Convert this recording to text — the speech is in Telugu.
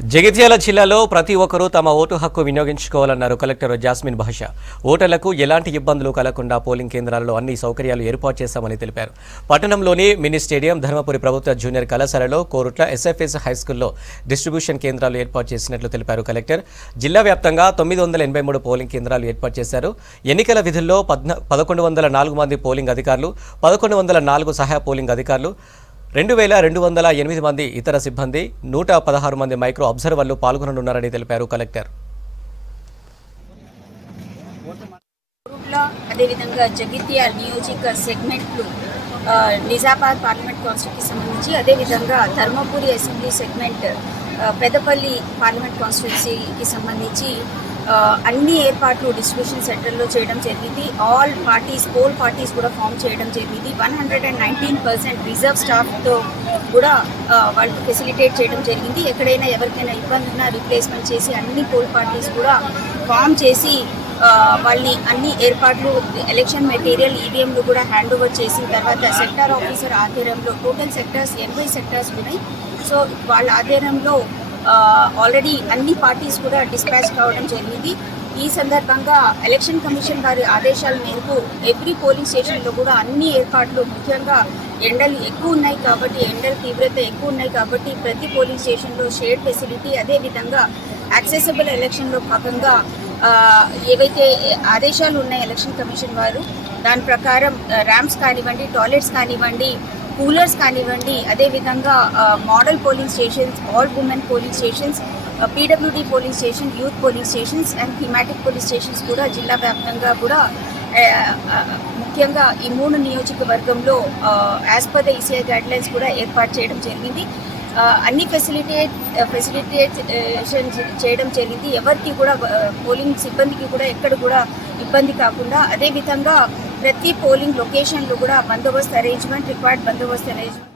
జగిత్యాల జిల్లాలో ప్రతి ఒక్కరూ తమ ఓటు హక్కు వినియోగించుకోవాలన్నారు కలెక్టర్ జాస్మిన్ భాషా. ఓటర్లకు ఎలాంటి ఇబ్బందులు కలగకుండా పోలింగ్ కేంద్రాల్లో అన్ని సౌకర్యాలు ఏర్పాటు చేశామని తెలిపారు. పట్టణంలోని మినీ స్టేడియం, ధర్మపురి ప్రభుత్వ జూనియర్ కళాశాలలో, కోరుట్ల ఎస్ఎఫ్ఎస్ హైస్కూల్లో డిస్ట్రిబ్యూషన్ కేంద్రాలు ఏర్పాటు చేసినట్లు తెలిపారు కలెక్టర్. జిల్లా వ్యాప్తంగా 983 పోలింగ్ కేంద్రాలు ఏర్పాటు చేశారు. ఎన్నికల విధుల్లో 1104 మంది పోలింగ్ అధికారులు, 1104 సహాయ పోలింగ్ అధికారులు, 2208 మంది ఇతర సిబ్బంది, 116 మంది మైక్రో అబ్జర్వర్లు పాల్గొననున్నారని తెలిపారు కలెక్టర్. అదేవిధంగా జగిత్యాల నియోజక సెగ్మెంట్లు నిజామాబాద్ పార్లమెంట్ కాన్స్టిట్యూన్సీకి సంబంధించి, అదేవిధంగా Dharmapuri assembly segment Peddapalli parliament కాన్స్టిట్యూన్సీకి సంబంధించి అన్ని ఏర్పాట్లు డిస్ట్రిబ్యూషన్ సెంటర్లో చేయడం జరిగింది. ఆల్ పార్టీస్, పోల్ పార్టీస్ కూడా ఫామ్ చేయడం జరిగింది. 119% రిజర్వ్ స్టాఫ్తో కూడా వాళ్ళకి ఫెసిలిటేట్ చేయడం జరిగింది. ఎక్కడైనా ఎవరికైనా ఇబ్బంది ఉన్నా రీప్లేస్మెంట్ చేసి అన్ని పోల్ పార్టీస్ కూడా ఫామ్ చేసి వాళ్ళని అన్ని ఏర్పాట్లు, ఎలక్షన్ మెటీరియల్, ఈవీఎంలు కూడా హ్యాండ్ ఓవర్ చేసిన తర్వాత సెక్టార్ ఆఫీసర్ ఆధ్వర్యంలో టోటల్ సెక్టార్స్ 80 సెక్టార్స్ ఉన్నాయి. సో వాళ్ళ ఆధ్వర్యంలో ఆల్రెడీ అన్ని పార్టీస్ కూడా డిస్పాచ్ కావడం జరిగింది. ఈ సందర్భంగా ఎలక్షన్ కమిషన్ వారి ఆదేశాల మేరకు ఎవ్రీ పోలింగ్ స్టేషన్లో కూడా అన్ని ఏర్పాట్లు, ముఖ్యంగా ఎండలు ఎక్కువ ఉన్నాయి కాబట్టి, ఎండల తీవ్రత ఎక్కువ ఉన్నాయి కాబట్టి ప్రతి పోలింగ్ స్టేషన్లో షేడ్ ఫెసిలిటీ, అదేవిధంగా యాక్సెసిబుల్ ఎలక్షన్లో భాగంగా ఏవైతే ఆదేశాలు ఉన్నాయి ఎలక్షన్ కమిషన్ వారు, దాని ప్రకారం ర్యాంప్స్ కానివ్వండి, టాయిలెట్స్ కానివ్వండి, కూలర్స్ కానివ్వండి, అదేవిధంగా model polling stations, all women polling stations, PWD polling station, youth polling stations and thematic polling stations కూడా జిల్లా వ్యాప్తంగా కూడా ముఖ్యంగా ఈ 3 నియోజకవర్గంలో as per the ECI guidelines కూడా ఏర్పాటు చేయడం జరిగింది. అన్ని ఫెసిలిటేషన్ చేయడం జరిగింది. ఎవరికి కూడా, పోలింగ్ సిబ్బందికి కూడా ఎక్కడ కూడా ఇబ్బంది కాకుండా, అదేవిధంగా ప్రతి పోలింగ్ లొకేషన్లో కూడా బందోబస్తు అరేంజ్మెంట్, రిక్వైర్డ్ బందోబస్తు అరేంజ్మెంట్